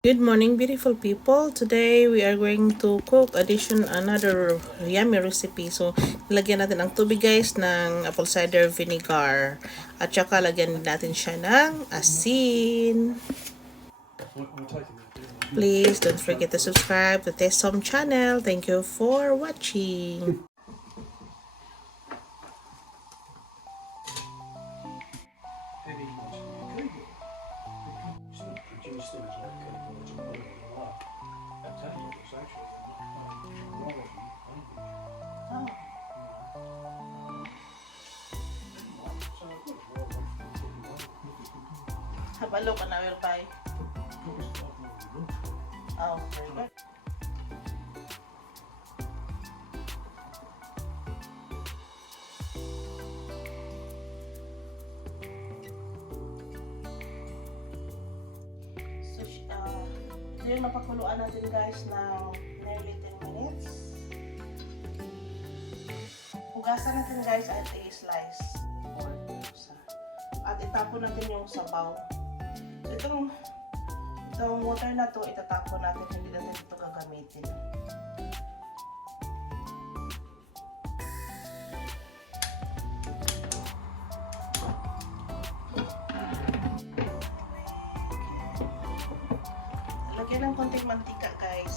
Good morning, beautiful people. Today we are going to cook another yummy recipe. So, lagyan natin ang tubig guys ng apple cider vinegar. At saka lagyan natin siya ng asin. Please don't forget to subscribe to Taste Some channel. Thank you for watching. Habalo ka na, Wilpay. Oh, very good. So, yun, mapakuluan natin guys ng nearly 10 minutes. Hugasan natin guys at i-slice. At itapon natin yung sabaw. So, itong water na to, itatapon natin, hindi natin ito gagamitin. Lagyan ng konting mantika guys.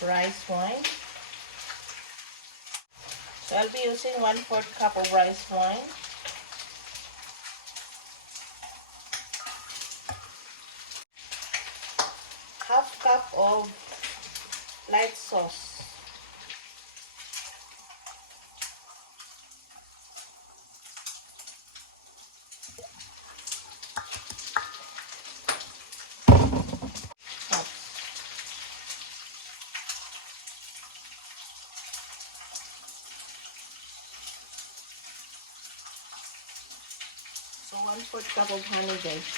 Rice wine. So I'll be using 1/4 cup of rice wine. Half cup of light sauce. So 1/4 cup of honey guys.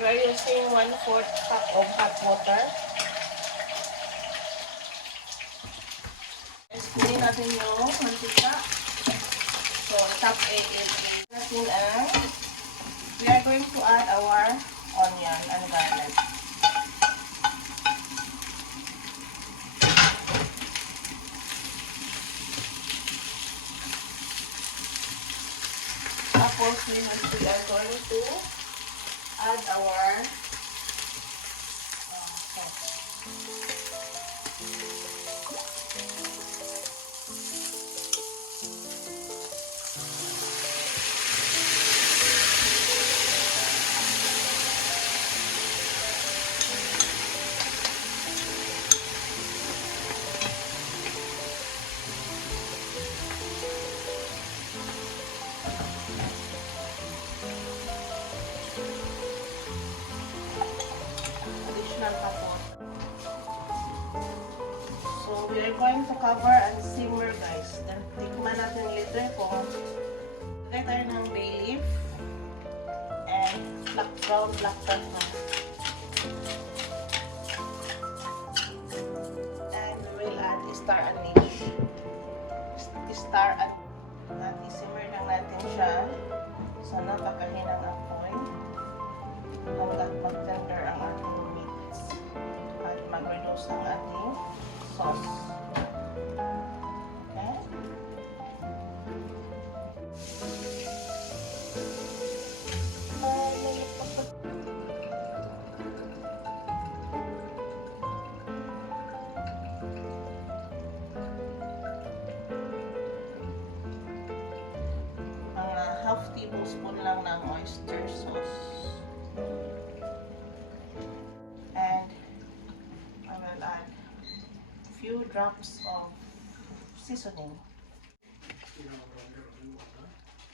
We're using 1/4 cup of hot water. Explain natin yung mantika. So top 8 is natin ang we are going to add our onion and garlic. Tapos we are going to add our we are going to cover and simmer guys. Then tikman natin later kung lagay tayo ng bay leaf and brown black pepper. And we will add star anise. Star anise. At isimmer lang natin siya sa napakahinang apoy hanggat mag-tender ang ating meats at mag-reduce ang ating sauce. Okay? Half tablespoon lang ng oyster sauce. And I will add a few drops of seasoning.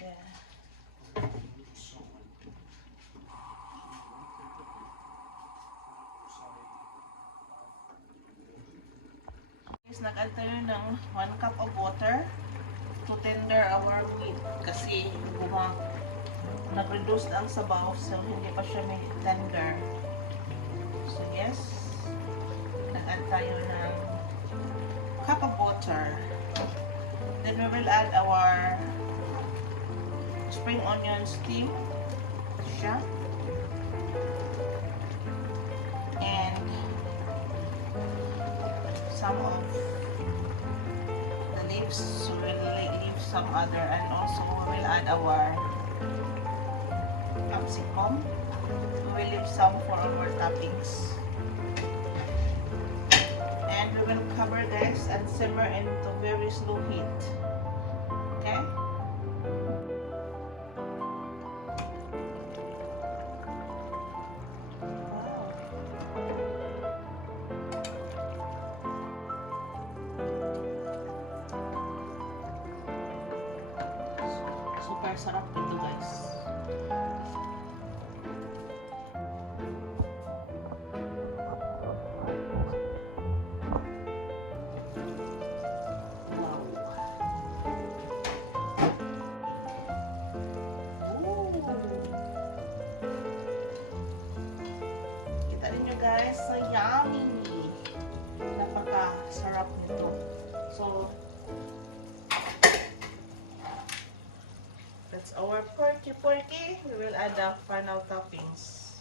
Yeah. Nag-add tayo ng 1 cup of water to tender our meat kasi nag-reduce ang sabaw so hindi pa siya may tender. So yes, nag-add tayo ng cup of water. Then we will add our spring onion steam siya. And some of the leaves, so we will leave some other, and also we will add our capsicum. We will leave some for our toppings. And we will cover this and simmer into very slow heat. Okay? Super sarap ito guys. Wow. Ooh. Kita niyo guys, so yummy. Napaka-sarap nito. So that's our porky. We will add the final toppings.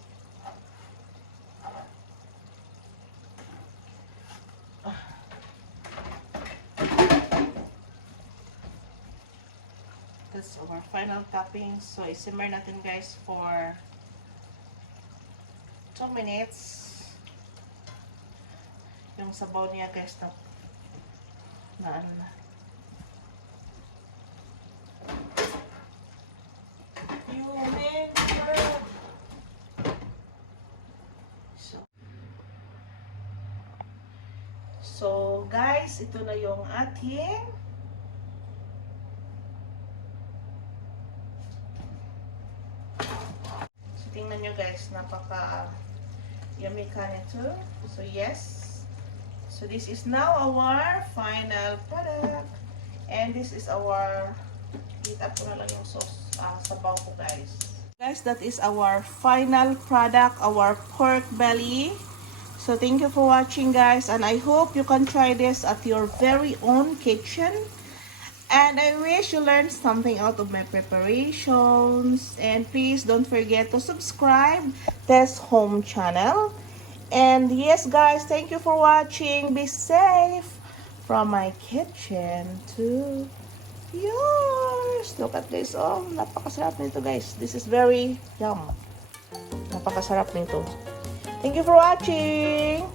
That's our final toppings. So isimmer natin guys for 2 minutes. Yung sabaw niya guys na ano na. So guys, ito na yung ating tingnan nyo guys, napaka yummy ka nito. So yes, so this is now our final product, and this is our, kita ko na lang yung sauce, sabaw ko guys. Guys, that is our final product, our pork belly. So thank you for watching guys, and I hope you can try this at your very own kitchen. And I wish you learned something out of my preparations. And please don't forget to subscribe this home channel. And yes guys, thank you for watching. Be safe from my kitchen to yours. Look at this. Oh, napakasarap nito guys. This is very yum. Napakasarap nito. Thank you for watching.